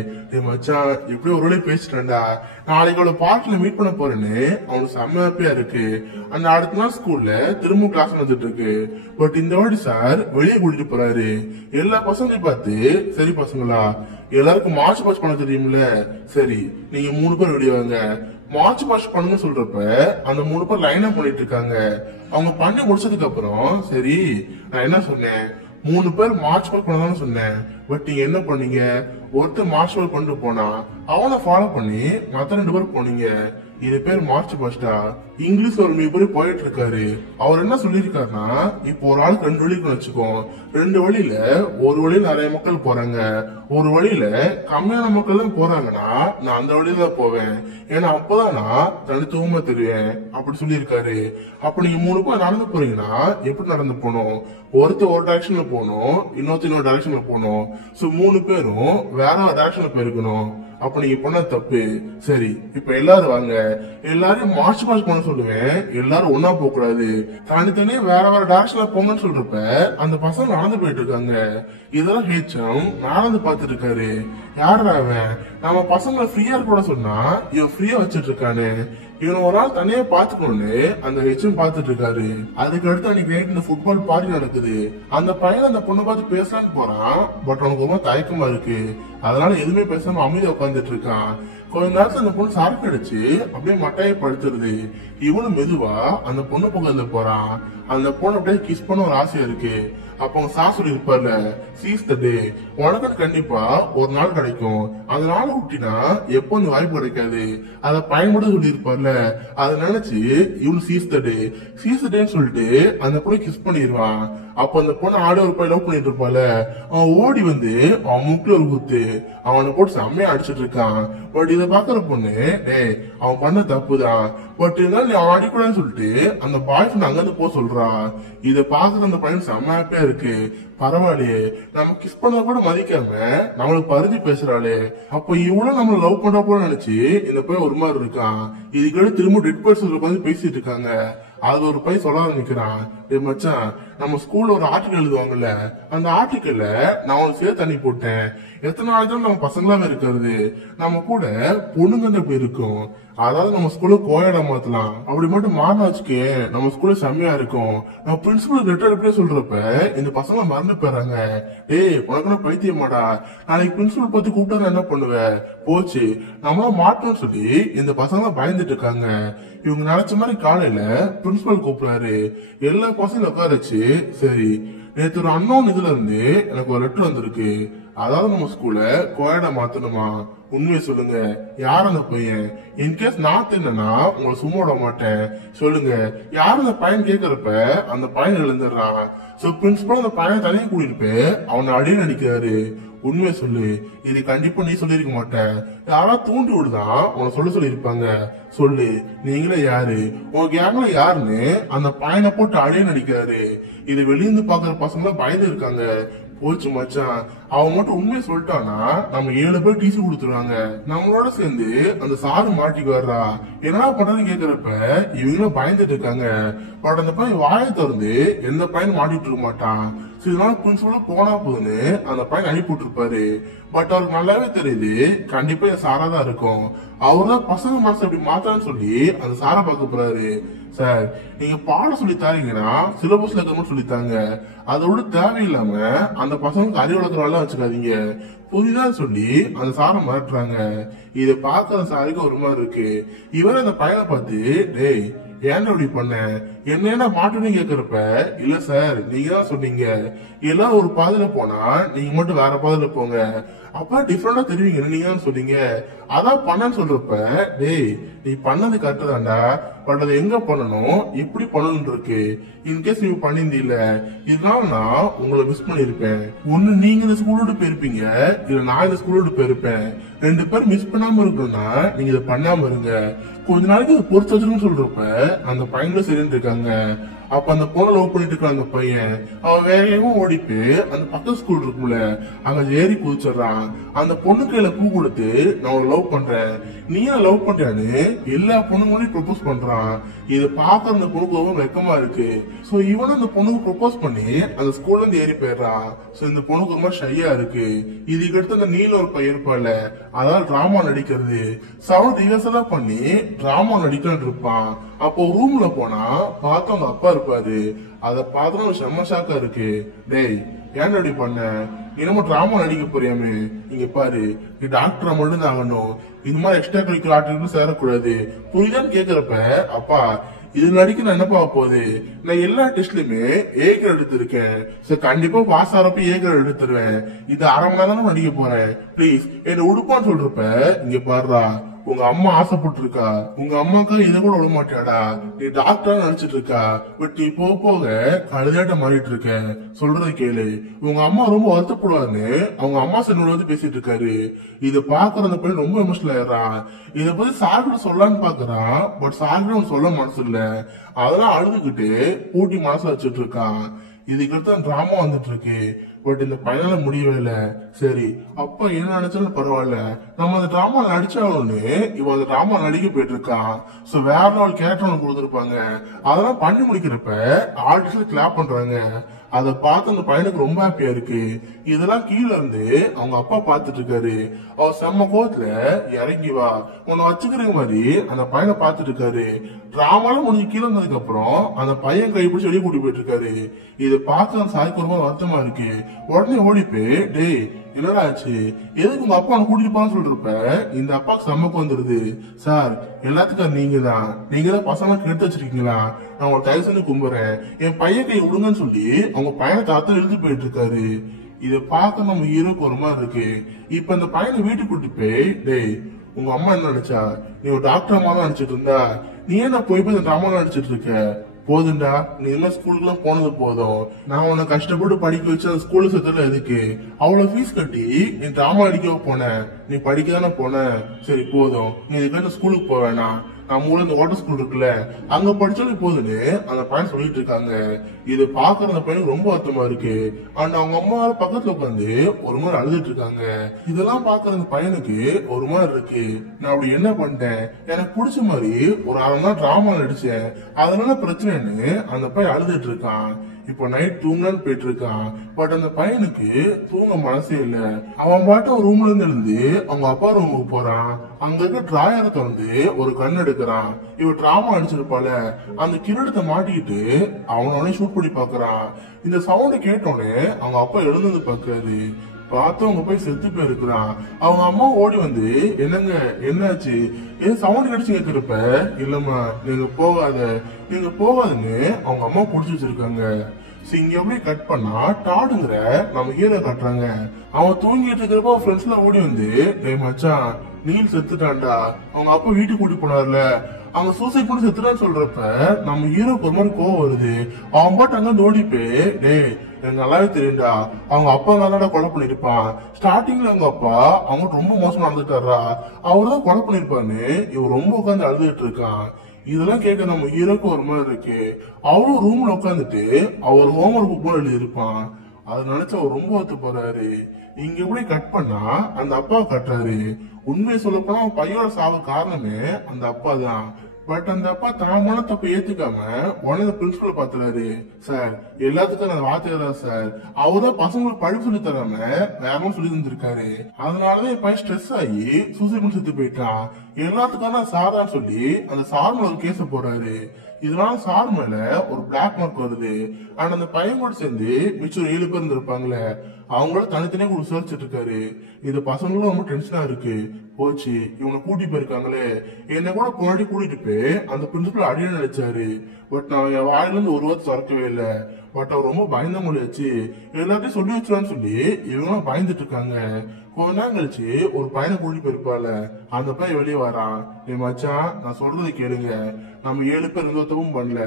மச்சான் எப்படி ஒரு வழியை பேசிட்டேன்டா, நாளைக்கு அவளை பார்ட்டில மீட் பண்ண போறேன்னு அவனுக்கு செம்ம ஹாப்பியா இருக்கு. அந்த அடுத்த நாள் ஸ்கூல்ல திரும்ப கிளாஸ் நடந்துட்டு இருக்கு. பட் இந்த வாட்டி சார் வெளியே கூட்டிட்டு போறாரு. எல்லா பசங்களையும் பார்த்து, சரி பசங்களா எல்லாருக்கும் மார்ச் பாஸ்ட் பண்ண தெரியும்ல, சரி நீங்க 3 பேர் வெளியே வாங்க, மார்ச் பாஸ்ட் பண்ணுங்க சொல்றப்ப அந்த 3 பேர் லைன் அப் பண்ணிட்டு இருக்காங்க. அவங்க பண்ணி முடிச்சதுக்கு அப்புறம், சரி நான் என்ன சொன்னேன், 3 பேர் மார்ச் பாஸ்ட் பண்ணதான் சொன்னேன், பட் நீங்க என்ன பண்ணீங்க, ஒருத்தர் மார்ச் பாஸ்ட் பண்ணிட்டு போனா அவனை ஃபாலோ பண்ணி மத்த 2 பேர் போனீங்க. இது பேர் மார்ச் பாஸ்டா. இங்கிலீஷ் ஒரு மிகப்பெரிய போயிட்டு இருக்காரு. அவர் என்ன சொல்லிருக்காருன்னா, இப்போ ஒரு ஆளுக்கு 2 வழி வச்சுக்கோ, 2 வழியில ஒரு வழியில நிறைய மக்கள் போறாங்க, ஒரு வழியில கம்மியான மக்கள் தான் போறாங்கன்னா நான் அந்த வழியில தான் போவேன், ஏன்னா அப்பதான் நான் தனித்துவமா தெரிவேன் அப்படி சொல்லியிருக்காரு. அப்ப நீங்க 3 பேர் நடந்து போறீங்கன்னா எப்படி நடந்து போகணும், ஒருத்தர் ஒரு டைரக்ஷன்ல போகணும், இன்னொருத்தர் இன்னொரு டைரக்ஷன்ல போகணும். சோ 3 பேரும் வேற ஒரு டைரக்ஷன்ல போயிருக்கணும். அப்ப நீங்க பண்ண தப்பு. சரி இப்ப எல்லாரும் வாங்க, எல்லாரையும் மார்ச் பாஸ்ட் பண்ண சொல்லுவேன், எல்லாரும் ஒன்னா போக கூடாது, தனித்தனியே வேற வேற டைரக்ஷன்ல போங்கன்னு சொல்றப்ப அந்த பசங்க நடந்து போயிட்டு இருக்காங்க. இதெல்லாம் ஹெச்எம் நடந்து பாத்துட்டு இருக்காரு. யாரா அவன், நம்ம பசங்களை ஃப்ரீயா இருக்க சொன்னா இவன் ஃப்ரீயா வச்சிட்டு இருக்கானு, இவன் ஒரு ஆள் தனியா பாத்துக்கணும்னு அந்த ஹெச்எம் பாத்துட்டு இருக்காரு. அதுக்கு அடுத்து அன்னைக்கு நைட் இந்த ஃபுட்பால் பார்ட்டி நடக்குது. அந்த பையன் அந்த பொண்ணை பார்த்து பேசலான்னு போறான், பட் அவனுக்கு ரொம்ப தயக்கமா இருக்கு. அதனால எதுவுமே பேசாம அமைதியா உட்காந்துட்டு இருக்கான். கொஞ்ச நேரத்துல அந்த பொண்ணு சரக்கு அடிச்சு அப்படியே மட்டையை படுத்துருது. இவனும் மெதுவா அந்த பொண்ணு பக்கத்துல போறான். அந்த பொண்ணு அப்படியே கிஸ் பண்ண ஒரு ஆசையா இருக்கு. அப்ப அவங்க சார் சொல்லி இருப்பார்ல, சீஸ் த டே, உனக்கு கண்டிப்பா ஒரு நாள் கிடைக்கும், அந்த நாள் விட்டினா எப்போ அந்த வாய்ப்பு கிடைக்காது, அதை பயன்பட சொல்லி இருப்பார்ல, அதை நினைச்சு இவனு சீஸ் த டேன்னு சொல்லிட்டு அந்த பொண்ணை கிஸ் பண்ணிடுவான். அப்ப அந்த பொண்ணு ஆட ஒரு பையன் லவ் பண்ணிட்டு இருப்பால, அவன் ஓடி வந்து அவன் முக்கில ஒரு குத்து அவனை போட்டு செம்மையா அடிச்சிட்டு இருக்கான். பட் இதை பாக்குற பொண்ணு, அவன் பண்ண தப்புதான், பட் இருந்தாலும் நீ அவன் அடிக்கூடாதுன்னு சொல்லிட்டு அந்த பாய் ஃப்ரெண்ட் அங்கிருந்து போக சொல்றான். இதை பாக்குற அந்த பையன் செம்ம ஹாப்பியா இருக்கு. பரவாயில்லையே, நம்ம கிஸ் பண்ண கூட மதிக்காம நம்மளுக்கு பருதி பேசுறாளே, அப்ப இவனும் நம்மள லவ் பண்ற போல நினைச்சு இந்த பையன் ஒரு மாதிரி இருக்கான். இதுக்கு திரும்ப டெட் பர்சன் உட்காந்து பேசிட்டு இருக்காங்க. அது ஒரு பையன் சொல்ல ஆரம்பிக்கிறான், மச்சான் நம்ம ஸ்கூல்ல ஒரு ஆர்டிக்கல் எழுதுவாங்கல்ல, அந்த ஆர்டிக்கல்ல நான் ஒரு சேர்த்து தண்ணி போட்டேன். எத்தனை நாளைக்கு நம்ம பசங்களாவே இருக்கிறது, நம்ம கூட பொண்ணுங்க எப்படி இருக்கும். அதாவது நம்ம ஸ்கூல்ல கோயடா மாத்தலாம். அப்படி மட்டும் மாறினா வச்சுக்கே நம்ம ஸ்கூல்ல செம்மையா இருக்கும். நம்ம பிரின்சிபல் லெட்டர் எப்படியே சொல்றப்ப இந்த பசங்க மறந்து போறாங்க. டேய் உனக்கு பைத்தியமாடா, நாளைக்கு பிரின்சிபல் பத்தி கூப்பிட்டா என்ன பண்ணுவ, போச்சு நம்மள மாட்டோம்னு சொல்லி இந்த பசங்க பயந்துட்டு இருக்காங்க. இவங்க நினைச்ச மாதிரி காலையில பிரின்சிபல் கூப்பிடுறாரு. எல்லா பசங்களும் உட்காரச்சு, சரி நேற்று ஒரு அன்னோன் இதுல இருந்து எனக்கு ஒரு லெட்டர் வந்திருக்கு. அதாவது நம்ம ஸ்கூல்ல கோயடா மாத்தணுமா, உண்மையை சொல்லுங்க, யார் அந்த பையன்? இன்கேஸ் நான் தின்னா உங்களை சும்மா விட மாட்டேன், சொல்லுங்க யார் அந்த பையன் கேக்குறப்ப அந்த பையன் எழுந்துடுறான். சோ பிரின்சிபல் அந்த பையனை தனியாக கூட்டிட்டு அவனை அடியே நடிக்கிறாரு. உண்மையை சொல்லு, இது கண்டிப்பா நீ சொல்லிருக்க மாட்டேன், யாரா தூண்டி விடுதான் உன சொல்லிருப்பாங்க. சொல்லு நீங்களே யாரு, உங்க கேங்ல யாருன்னு அந்த பையனை போட்டு அடியே நடிக்கிறாரு. இது வெளியிருந்து பாக்குற பசங்க பயந்து இருக்காங்க. போச்சு மச்சான், அவன் மட்டும் உண்மையை சொல்லிட்டானா நம்ம 7 பேர் டிசி கொடுத்துருவாங்க. நம்மளோட சேர்ந்து அந்த சாரு மாட்டிக்கு வர்றா. என்னடா பண்றதுன்னு கேக்குறப்ப இவங்களும் பயந்துட்டு இருக்காங்க. பட் அந்த பையன் வாயை திறந்து எந்த பையன் மாட்டிட்டு இருக்க மாட்டான். இதனால பிரின்சிபலா போனா போதுன்னு அந்த பையன் அனுப்பி விட்டுருப்பாரு. பட் அவருக்கு நல்லாவே தெரியுது கண்டிப்பா என் சாரா தான் இருக்கும். அவர்தான் பசங்க மனசு எப்படி மாத்தான்னு சொல்லி அந்த சாரை பார்க்க போறாரு. சார் நீங்க பாடம் சொல்லி தாரீங்கன்னா சிலபஸ்ல இருக்க சொல்லித்தாங்க, அதோட தேவையில்லாம அந்த பசங்களுக்கு அறிவு வளர்க்குற வச்சுக்காதீங்க, புதிதா சொல்லி அந்த சாரை மிரட்டுறாங்க. இதை பார்க்க அந்த சாருக்கு ஒரு மாதிரி இருக்கு. இவர அந்த பையனை பார்த்து, டேய் ஏன் இப்படி பண்ண, என்ன மாட்டுன்னு கேக்குறப்ப, இல்ல சார் நீங்க தான் சொன்னீங்க எல்லாம் ஒரு பாதையில போனா நீங்க மட்டும் வேற பாதையில போங்க, அப்ப டிஃபரெண்டா தெரிவிங்க, நீங்க தான் சொன்னீங்க அதான் பண்ணன்னு சொல்றப்ப, டேய் நீ பண்ணது கரெக்ட் தான்டா, பட் அதை எங்க பண்ணணும் எப்படி பண்ணணும் இருக்கு. இன்கேஸ் நீங்க பண்ணிருந்தீல இதனால நான் உங்களை மிஸ் பண்ணிருப்பேன். ஒண்ணு நீங்க இந்த ஸ்கூல் விட்டு போயிருப்பீங்க, இல்ல நான் இந்த ஸ்கூல் விட்டு போயிருப்பேன். 2 பேர் மிஸ் பண்ணாம இருக்கணும்னா நீங்க இதை பண்ணாம இருங்க, கொஞ்ச நாளைக்கு இதை பொறுத்து வச்சிருக்குன்னு சொல்றப்ப அந்த பையன்களும் சரின்னு இருக்காங்க. அப்ப அந்த பொண்ணை லவ் பண்ணிட்டு இருக்கான் அந்த பையன். அவன் வேகமா ஓடிட்டு அந்த பக்கத்து ஸ்கூல் இருக்கும்ல அங்க ஏறி குதிச்சிடறான். அந்த பொண்ணு கையில பூ கொடுத்து நான் உன்னை லவ் பண்றேன், நீ ஏன் லவ் பண்றான்னு எல்லா பொண்ணுங்களையும் ப்ரொபோஸ் பண்றான். இதை பார்க்க அந்த பொண்ணுக்கு ரொம்ப வெக்கமா இருக்கு. சோ இவனும் அந்த பொண்ணுக்கு ப்ரொபோஸ் பண்ணி அந்த ஸ்கூல்ல இருந்து ஏறி போயிடுறான். சோ இந்த பொண்ணுக்கு ரொம்ப ஷையா இருக்கு. இதுக்கு அடுத்து அந்த நீல ஒரு பையன் இருப்பான்ல, அதாவது டிராமா நடிக்கிறது, சவுண்ட் ரிஹர்சலா பண்ணி டிராமா நடிக்கலான்னு இருப்பான். அப்போ ரூம்ல போனா பார்த்தா அவங்க அப்பா இருப்பாரு. அத பார்த்தா ஒரு செம்ம ஷாக்கா இருக்கு. டேய் ஏன் அப்படி பண்ண, நீ நம்ம டிராமா நடிக்க போறியாமே, இங்க பாரு நீ டாக்டரா மட்டும் தான் ஆகணும், இது மாதிரி எக்ஸ்ட்ரா கரிக்குலர் ஆக்டிவிட்டிஸ் சேரக்கூடாது, புரியுதான்னு கேக்குறப்ப, அப்பா இது நடிக்க நான் என்னப்பா போகுது, நான் எல்லா டெஸ்ட்லயுமே ஏ கிரேட் எடுத்திருக்கேன், கண்டிப்பா பாஸ் ஆறப்ப ஏ கிரேட் எடுத்துருவேன், இது அரை மணி நேரம் நடிக்க போறேன், பிளீஸ் என்ன உடுப்பான்னு சொல்றப்ப, இங்க பாருடா உங்க அம்மா ஆசைப்பட்டு இருக்கா, உங்க அம்மாக்கா இதை கூட விட மாட்டியாடா, நீ டாக்டரா நினைச்சிட்டு இருக்கா, பட் நீ போக போக கழுதாட்ட மாறிட்டு இருக்க, சொல்றத கேளு, உங்க அம்மா ரொம்ப வருத்தப்படுவாருன்னு அவங்க அம்மா சன்னோட வந்து பேசிட்டு இருக்காரு. இதை பாக்குற அந்த பையன் ரொம்ப எமோஷனல் ஆயிடுறான். இதை பத்தி சார்கிட்ட சொல்லலான்னு பாக்குறான், பட் சார்கிட்ட சொல்ல மனசு இல்ல, அதெல்லாம் அழுதுகிட்டு பூட்டி மனசு வச்சுட்டு இருக்கான். இதுக்கு அடுத்து டிராமா வந்துட்டு இருக்கு. பட் இந்த பையனால முடியவே இல்ல. சரி அப்பா என்ன நினைச்சாலும் பரவாயில்ல, நம்ம அந்த டிராமா நடிச்சாலும்னு இவன் அந்த டிராமா நடிக்க போயிட்டு இருக்கான். சோ வேற நாள் கேரக்டர் கொடுத்துருப்பாங்க, அதெல்லாம் பண்ணி முடிக்கிறப்ப ஆடிஷன்ல கிளாப் பண்றாங்க. அதை பார்த்து அந்த பையனுக்கு ரொம்ப ஹாப்பியா இருக்கு. இதெல்லாம் கீழே இருந்து அவங்க அப்பா பாத்துட்டு இருக்காரு. அவர் செம்ம கோவத்துல இறங்கி வா உன்னை வச்சுக்கிற மாதிரி அந்த பையனை பாத்துட்டு இருக்காரு. டிராமால முடிஞ்சு கீழே வந்ததுக்கு அப்புறம் அந்த பையன் கை பிடிச்சி வெளியே கூட்டி போயிட்டு இருக்காரு. இதை பார்த்து அந்த சாய்க்கு ரொம்ப வருத்தமா இருக்கு. உடனே ஓடிப்பே, டேய் என்னடா ஆச்சு, எதுக்கு உங்க அப்பா கூட்டிட்டு போன்னு சொல்றப்ப இந்த அப்பாக்கு செம்மக்கு வந்துருது. சார் எல்லாத்துக்கும் நீங்க தான் பசங்க கெடுத்து வச்சிருக்கீங்களா, நான் உங்க தயவு செஞ்சு கும்புறேன், என் பையன் கை விடுங்கன்னு சொல்லி அவங்க பையனை தாத்தா எழுதி போயிட்டு இருக்காரு. இத பார்க்க நம்ம ஹீரோக்கு ஒரு மாதிரி இருக்கு. இப்ப இந்த பையனை வீட்டுக்கு கூட்டிட்டு போய், டேய் உங்க அம்மா என்ன நினைச்சா, நீ ஒரு டாக்டர் அம்மா தான் நினைச்சிட்டு இருந்தா, நீ ஏன் போய் இந்த ட்ராமா நடிச்சிட்டு இருக்க, போதுண்டா நீ என்ன ஸ்கூலுக்கு எல்லாம் போனது போதும், நான் உன்னை கஷ்டப்பட்டு படிக்க வச்சு அந்த ஸ்கூல்ல சேர்த்துல எதுக்கு, அவ்வளவு ஃபீஸ் கட்டி நீ டிராமா அடிக்க போன, நீ படிக்க தானே போன, சரி போதும் நீ இதுக்கு ஸ்கூலுக்கு போக வேணாம், நம்ம ஊர்ல இந்த வாட்டர் ஸ்கூல் இருக்குல்ல அங்க படிச்சாலும் போதுன்னு அந்த பையன் சொல்லிட்டு இருக்காங்க. இது பாக்குற அந்த பையனுக்கு ரொம்ப வருத்தமா இருக்கு. அண்ட் அவங்க அம்மா பக்கத்துல உட்காந்து ஒரு மாதிரி அழுதுட்டு இருக்காங்க. இதெல்லாம் பாக்குற அந்த பையனுக்கு ஒரு மாதிரி இருக்கு. நான் அப்படி என்ன பண்ணிட்டேன், எனக்கு பிடிச்ச மாதிரி ஒரு 1/2 மணி நேரம் டிராமா நடிச்சேன், அதனால பிரச்சனைன்னு அந்த பையன் அழுதுட்டு இருக்கான். இப்ப நைட் தூங்கலான்னு போயிட்டு இருக்கான். பட் அந்த பையனுக்கு தூங்க மனசே இல்ல. அவன் பாட்டு ரூம்ல இருந்து எழுந்து அவங்க அப்பா ரூமுக்கு போறான். அங்க இருக்க டிராயரை திறந்து ஒரு கண் எடுக்கிறான். இவன் டிராமா அடிச்சிருப்பால, அந்த கிரீடத்தை மாட்டிக்கிட்டு அவனோட ஷூட் பண்ணி பாக்குறான். இந்த சவுண்ட கேட்டோடனே அவங்க அப்பா எழுந்து பாக்குறாரு. பார்த்து அவங்க போய் செத்து போயிருக்கிறான். அவங்க அம்மா ஓடி வந்து, என்னங்க என்னாச்சு, ஏன் சவுண்ட் கிடைச்சு கேட்கிறப்ப, இல்லம்மா நீங்க போகாதுன்னு அவங்க அம்மா புடிச்சு வச்சிருக்காங்க. இங்க எப்படி கட் பண்ணா டாடுங்கிற நம்ம ஹீரோ காட்டுறாங்க. அவன் தூங்கிட்டு இருக்கிறப்ப ஃப்ரெண்ட்ஸ்ல ஓடி வந்து, டேய் மச்சான் நீல் செத்துட்டான்டா, அவங்க அப்பா வீட்டுக்கு கூட்டி போனார்ல, அவங்க சூசைட் பண்ணி செத்துட்டான்னு சொல்றப்ப நம்ம ஹீரோக்கு ஒரு மாதிரி கோவம் வருது. அவன் பாட்டு அங்க ஓடி போய், டேய் எனக்கு நல்லாவே தெரியும்டா, அவங்க அப்பா நல்லா கொலை பண்ணிருப்பான். ஸ்டார்டிங்ல அவங்க அப்பா அவங்க ரொம்ப மோசமா நடந்துட்டாரா, அவர்தான் கொலை பண்ணிருப்பான்னு இவர் ரொம்ப உட்காந்து அழுதுட்டு இருக்கான். இதெல்லாம் கேட்க நம்ம ஹீரோக்கு ஒரு மாதிரி இருக்கு. அவரும் ரூம்ல உட்காந்துட்டு அவர் ஹோம்ஒர்க் புக் எழுதி இருப்பான். அதை நினைச்சு அவர் ரொம்ப ஒத்து போறாரு. இங்க எப்படி கட் பண்ணா அந்த அப்பா கட்டுறாரு. உண்மையை சொல்ல போனா பையோட சாவு காரணமே அந்த அப்பா தான். பட் அந்த அப்பா தாமான தப்ப ஏத்துக்காம உடனே பிரின்சிபல் பாத்துறாரு. சார் எல்லாத்துக்கும் அந்த வார்த்தை சார், அவர்தான் பசங்களுக்கு படிப்பு சொல்லி தராம வேற சொல்லி தந்திருக்காரு. அதனாலதான் என் பையன் ஸ்ட்ரெஸ் ஆகி சூசைட் பண்ணி செத்து போயிட்டான். எல்லாத்துக்கான சாரான்னு சொல்லி அந்த சார் மேல ஒரு கேஸ போறாரு. இதனால சார் மேல ஒரு பிளாக் மார்க் வருது. ஆனா அந்த பையன் கூட சேர்ந்து மிச்சம் 7 பேர் இருந்திருப்பாங்களே, அவங்கள தனித்தனியா விசாரிச்சுட்டு இருக்காரு. இது பசங்களும் ரொம்ப டென்ஷனா இருக்கு. போச்சு இவனை கூட்டி போயிருக்காங்களே, என்ன கூட போராடி கூட்டிட்டு போய் அந்த பிரின்சிபல் அடிய நினைச்சாரு. பட் நான் என் வாயில இருந்து ஒரு வார்த்தை திறக்கவே இல்லை. பட் அவர் ரொம்ப பயந்த மொழியாச்சு, எல்லாத்தையும் சொல்லி வச்சிடான்னு சொல்லி இவங்க பயந்துட்டு இருக்காங்க. கொஞ்ச நேரம் கழிச்சு ஒரு பையனை கூட்டிட்டு போயிருப்பால, அந்த பையன் வெளியே வரான். நீ மச்சான் நான் சொல்றது கேளுங்க, நம்ம 7 பேர் எந்த தப்பும் பண்ணல,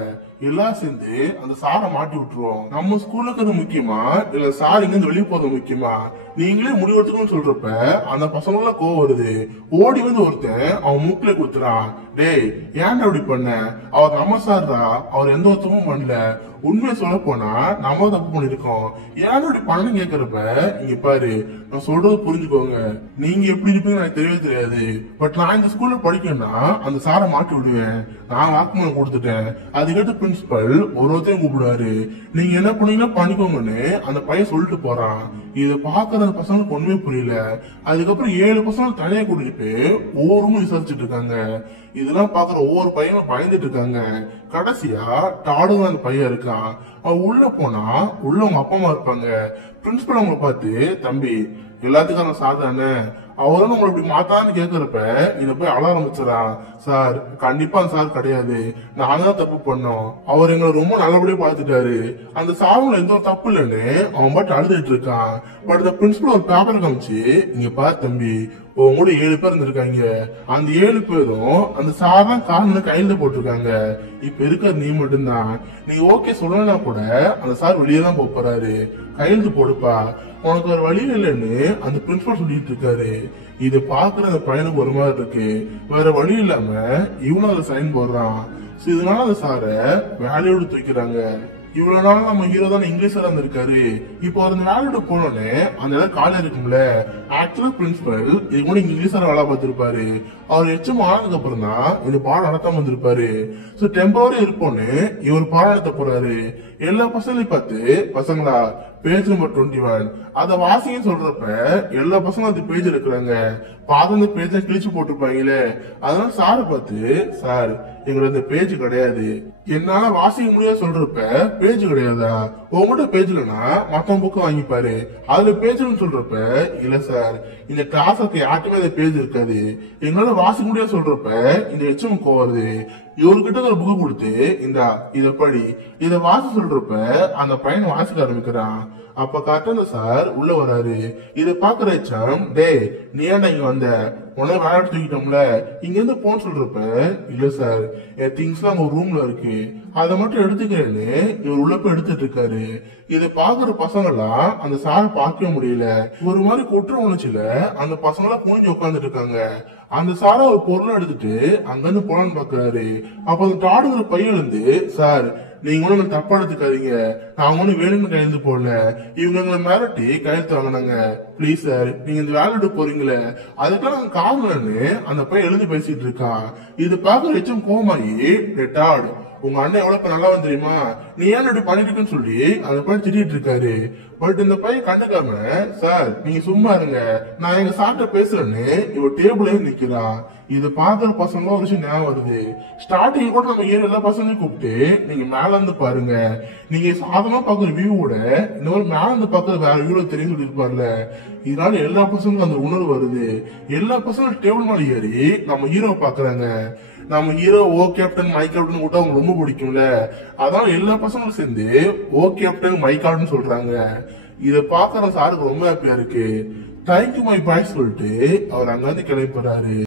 எல்லாம் சேர்ந்து அந்த சாரை மாட்டி விட்டுருவோம். நம்ம ஸ்கூல்ல இருக்கிறது முக்கியமா இல்ல சார் இங்க இருந்து வெளியே போறது முக்கியமா, நீங்களே முடிவெடுத்துக்கணும்னு சொல்றப்ப அந்த பசங்கள கோவம் வருது. ஓடி வந்து ஒருத்தன் அவன் மூக்கில குடுத்துறான். டேய் ஏன்டா அப்படி பண்ண, அவர் நம்ம சார்ரா, அவர் எந்த ஒருத்தமும் பண்ணல, உண்மையை சொல்ல போனா நம்ம தப்பு பண்ணிருக்கோம், ஏன் இப்படி பண்ணு கேக்குறப்ப, இங்க பாரு நான் சொல்றது புரிஞ்சுக்கோங்க, நீங்க எப்படி இருப்பீங்க எனக்கு தெரியவே தெரியாது. பட் நான் இந்த ஸ்கூல்ல படிக்கணும்னா அந்த சாரை மாட்டி விடுவேன், நான் வாக்குமூலம் கொடுத்துட்டேன். அதுக்கடுத்து பிரின்சிபல் ஒருத்தையும் கூப்பிடுவாரு, நீங்க என்ன பண்ணீங்கன்னா பண்ணிக்கோங்கன்னு அந்த பையன் சொல்லிட்டு போறான். இதை பாக்குற பசங்களுக்கு ஒண்ணுமே புரியல. அதுக்கப்புறம் 7 பசங்க தனியா கூட்டிட்டு ஒவ்வொருமும் விசாரிச்சுட்டு இருக்காங்க. இதெல்லாம் பாக்குற ஒவ்வொரு பையனும் பயந்துட்டு இருக்காங்க. கடைசியா டாடுங்க அந்த பையன் இருக்கான். அவன் உள்ள போனா உள்ள அவங்க அப்பா அம்மா இருப்பாங்க. பிரின்சிபல் அவங்களை பார்த்து, தம்பி எல்லாத்துக்கான சாதாரண அவரும் உங்களை இப்படி மாத்தான்னு கேக்குறப்ப இத போய் அழ ஆரம்பிச்சிடான். சார் கண்டிப்பா அந்த சார் கிடையாது, நாங்க தான் தப்பு பண்ணோம், அவர் எங்களை ரொம்ப நல்லபடியா பாத்துட்டாரு, அந்த சாவுல எந்த ஒரு தப்பு இல்லைன்னு அவன் பாட்டு அழுதுட்டு இருக்கான். பட் இந்த பிரின்சிபல் ஒரு பேப்பர் காமிச்சு, இங்க பாரு தம்பி உங்க கூட 7 பேர் இருந்திருக்காங்க, அந்த 7 பேரும் அந்த சார் தான் காரணம் கையில போட்டிருக்காங்க, இப்ப இருக்க நீ மட்டும்தான், நீ ஓகே சொல்லனா கூட அந்த சார் வெளியே தான் போறாரு, கையெழுத்து போடுப்பா, உனக்கு ஒரு வழி இல்லைன்னு அந்த பிரின்சிபல் சொல்லிட்டு இருக்காரு. இது பாக்குற அந்த பையனுக்கு ஒரு மாதிரி இருக்கு. வேற வழி இல்லாம இவனும் அதுல சைன் போடுறான். இதனால அந்த சார வேலையோடு தூக்கிறாங்க. இவ்வளவு நாள் நம்ம ஹீரோ தான் இங்கிலீஷ்ல இருந்திருக்காரு, இப்போ அந்த வேலையோட போனோன்னு அந்த இடம் காலியா இருக்கும்ல. ஆக்சுவலா பிரின்சிபல் இது கூட இங்கிலீஷ்ல வேலை பார்த்திருப்பாரு. அவர் எச்சம் ஆனதுக்கு அப்புறம் தான் இந்த பாடம் நடத்தாம வந்திருப்பாரு. சோ டெம்பரரி இருப்போன்னு இவர் பாடம் நடத்த போறாரு. எல்லா பசங்களையும் பார்த்து, பசங்களா பேஜ் நம்பர் 21 அத வாசிங்க சொல்றப்ப எல்லா பசங்களும் அந்த பேஜ் இருக்கிறாங்க. பாத அந்த பேஜ கிழிச்சு போட்டுருப்பாங்களே, அதனால சாரை பார்த்து, சார் எங்களோட இந்த பேஜ் கிடையாது, என்னால வாசிக்க முடியாது சொல்றப்ப பேஜ் கிடையாதா, உங்ககிட்ட பேஜ் இல்லைன்னா மத்தவங்க புக்கு வாங்கிப்பாரு, அதுல பேஜ்னு சொல்றப்ப இல்ல சார் இந்த கிளாஸுக்கு யாருக்குமே அந்த பேஜ் இருக்காது, எங்களால வாசிக்க முடியாது சொல்றப்ப இந்த எச்சம் கோவருது. இவர்கிட்ட ஒரு புக்கு கொடுத்து, இந்தா இத படி, இத வாசி சொல்றப்ப அந்த பையன் வாசிக்க ஆரம்பிக்கிறான். அப்ப கரெக்டா சார் உள்ள வராரு. இத பாக்குற எச்சம், டே நீ ஏன்டா இங்க வந்த, உடனே விளையாட்டு தூக்கிட்டோம்ல, இங்க இருந்து போன்னு சொல்றப்ப, இல்ல சார் என் திங்ஸ் எல்லாம் அங்க ரூம்ல இருக்கு, அதை மட்டும் எடுத்துக்கிறேன்னு இவர் உள்ள போய் எடுத்துட்டு இருக்காரு. இதை பாக்குற பசங்க எல்லாம் அந்த சாரை பார்க்கவே முடியல. ஒரு மாதிரி குற்ற உணர்ச்சியில அந்த பசங்க எல்லாம் குனிஞ்சு உட்காந்துட்டு இருக்காங்க. அந்த சாரை ஒரு பொருளை எடுத்துட்டு அங்க இருந்து போலான்னு பாக்குறாரு. அப்ப அந்த டாடுங்கிற பையன் இருந்து, சார் நீங்க ஒண்ணு தப்பா எடுத்துக்காதீங்க, நான் ஒண்ணு வேணும்னு கையெழுத்து போடல, இவங்க எங்களை மிரட்டி கையெழுத்து வாங்கினாங்க, பிளீஸ் சார் நீங்க இந்த வேலை எடுத்து போறீங்களே அதுக்கெல்லாம் காரணம்னு அந்த பையன் எழுதி பேசிட்டு இருக்கான். இது பாக்குற எச்சும் கோமாயி, டாட் உங்க அண்ணன் எவ்வளவு நல்லா தெரியுமா, நீ ஏன் இப்படி பண்ணிருக்குன்னு சொல்லி அந்த பையன் திட்டிட்டு இருக்காரு. பட் இந்த பையன் கண்டுக்காம, சார் நீங்க சும்மா இருங்க, நான் எங்க சார்ட்ட பேசுறேன்னு இவ டேபிளே நிக்கிறான். இதை பாக்குற பசங்க ஒரு விஷயம் ஞாபகம் வருது. ஸ்டார்டிங் கூட நம்ம ஏன் எல்லா பசங்களையும் கூப்பிட்டு நீங்க மேல இருந்து பாருங்க, நீங்க சாதமா பாக்குற வியூவோட இன்னொரு மேல இருந்து பாக்குற வேற வியூல தெரியும் சொல்லிருப்பார்ல. இதனால எல்லா பசங்களுக்கும் அந்த உணர்வு வருது. எல்லா பசங்களும் டேபிள் மேல ஏறி நம்ம ஹீரோவை பாக்குறாங்க. நம்ம hero O captain my captain கூட அவங்க ரொம்ப பிடிக்கும்ல, அதான் எல்லா பசங்களும் சேர்ந்து ஓ கேப்டன் மை கேப்டன் சொல்றாங்க. இத பாக்குற சாருக்கு ரொம்ப ஹாப்பியா இருக்கு. தேங்க்யூ மை பாய் சொல்லிட்டு அவர் அங்க இருந்து கிளம்பி போறாரு.